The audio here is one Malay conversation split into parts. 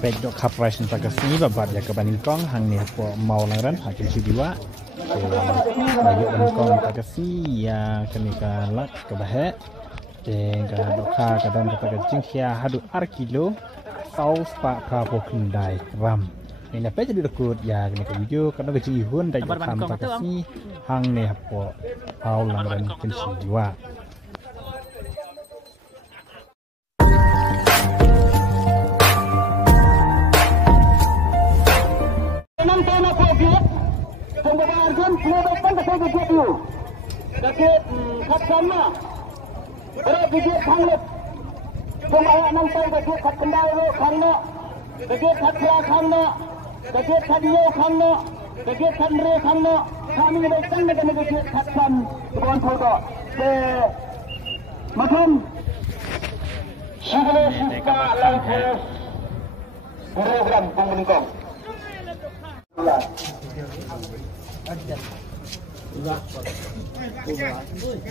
Baik dok kaprais untuk kesini babat ya ke Baningkong hang ni apa mau langran hakim sidiwa baik Baningkong untuk kesini ya kenika lak ke bahek dan ke dokha ke dalam ke jingkia hadu arkilo saus pak prabowo kendai ram ini apa jadi dekut ya kenika video karena ke jihun dan dokha untuk kesini hang ni apa mau langran hakim sidiwa Pembahasan penyedotan ke saya itu. Sakit kat sama. Berat gigit hangat. Pembahasan nanti gigit kat kendali hangat. Gigit kat kelas hangat. Gigit kat yo hangat. Gigit kat re hangat. Kami datang dengan gigit kat sam. Kawan foto. Macam. Segala suka lain program pemerintah.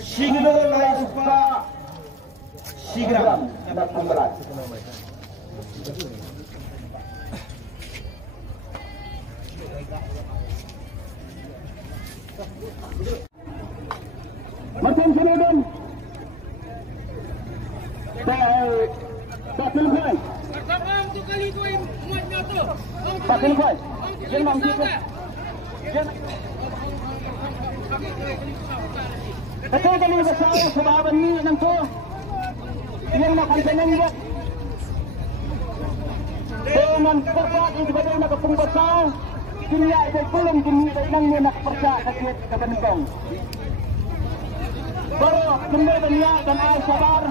Signo laispa sigram dapat pemberat. Macam sebelum tak selesai. Untuk kali tu muatnya tu. Tak selesai. Jangan kita. Kasi kami besar sebahagian ni nanti yang nak kantonan buat dengan percaya itu pada nak kepung besar dunia itu belum dunia yang ni nak percaya sakit kebencong baru kembali dunia dan air sabar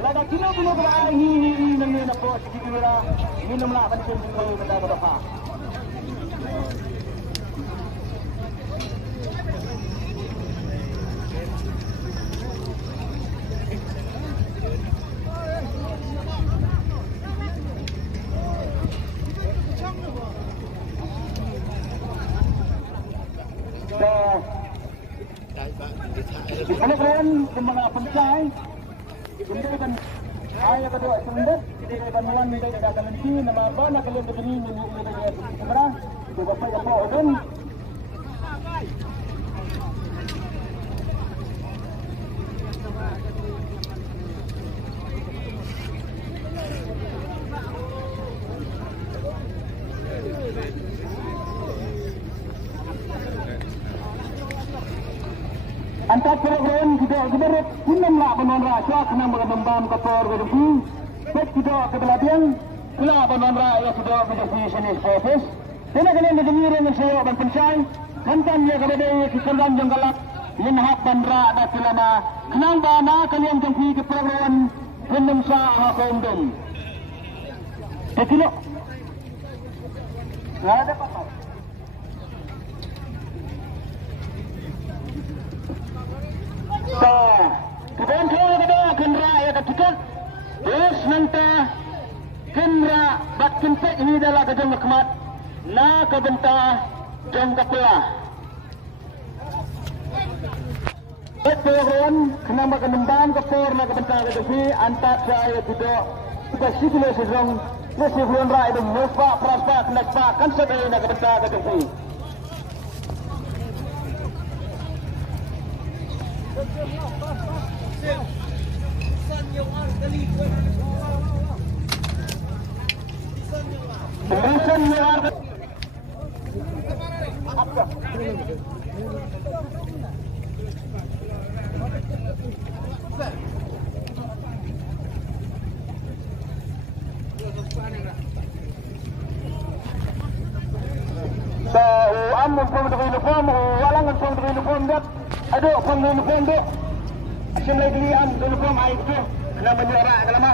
lada kena punya berada ini nak buat sikit lah minumlah penting sekali pada berapa. Ano kayan yung mga pansay, hindi kan ayah kedua sundet, hindi kan wan hindi kan kalansi na mga ba na kalian begini hindi kan kamera, itu bapak apa odon. Antar program kita sebenarnya kunam lah penon rakyat senang berkembang kapor berdebu. Bet kita kebelatian lah penon rakyat sudah menjadi seni service. Karena kalian mendengar yang saya berpencai, kantan ya kepada kekerjaan jenggalak linhap bandra dan selama kenang bana kalian jengki ke program penumsa hakomdom. Tekilo. Nggak ada apa-apa. Kemudian kita kendra ya ketiga, terus nanti kendra bakin pek ini adalah kejang kemat, na kebentah jam kepelah. Betul, kenapa kenembang kepor na kebentah kedepi antar saya tidak kita sikile sejong nasi bulan rai dan mufa praspa kenapa kan sedai na kebentah kedepi. Amun pembentuk uniform, walangan pembentuk uniform dia, aduh pembentuk uniform dia, asyik lagi lian uniform air tu, kena menyuara kelama.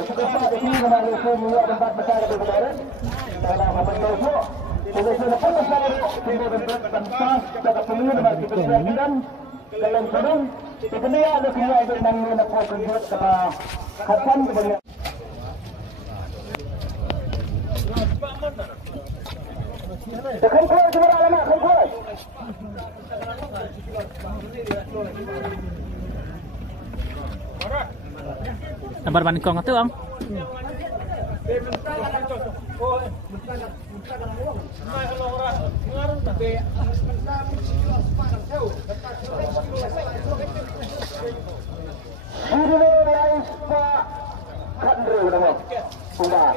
Sekolah di sini mengalami minyak tempat besar di kemarin. Dalam apa itu? Jadi lepas dari timur dan pas pada pemilu dan kepresidenan dalam sedang sebenarnya ada semua itu yang nak berkunjung ke kapan kemudian. Tekan kuat sebenarnya lama, tekan kuat. Gambar Bangkong itu, Ang. Sudah.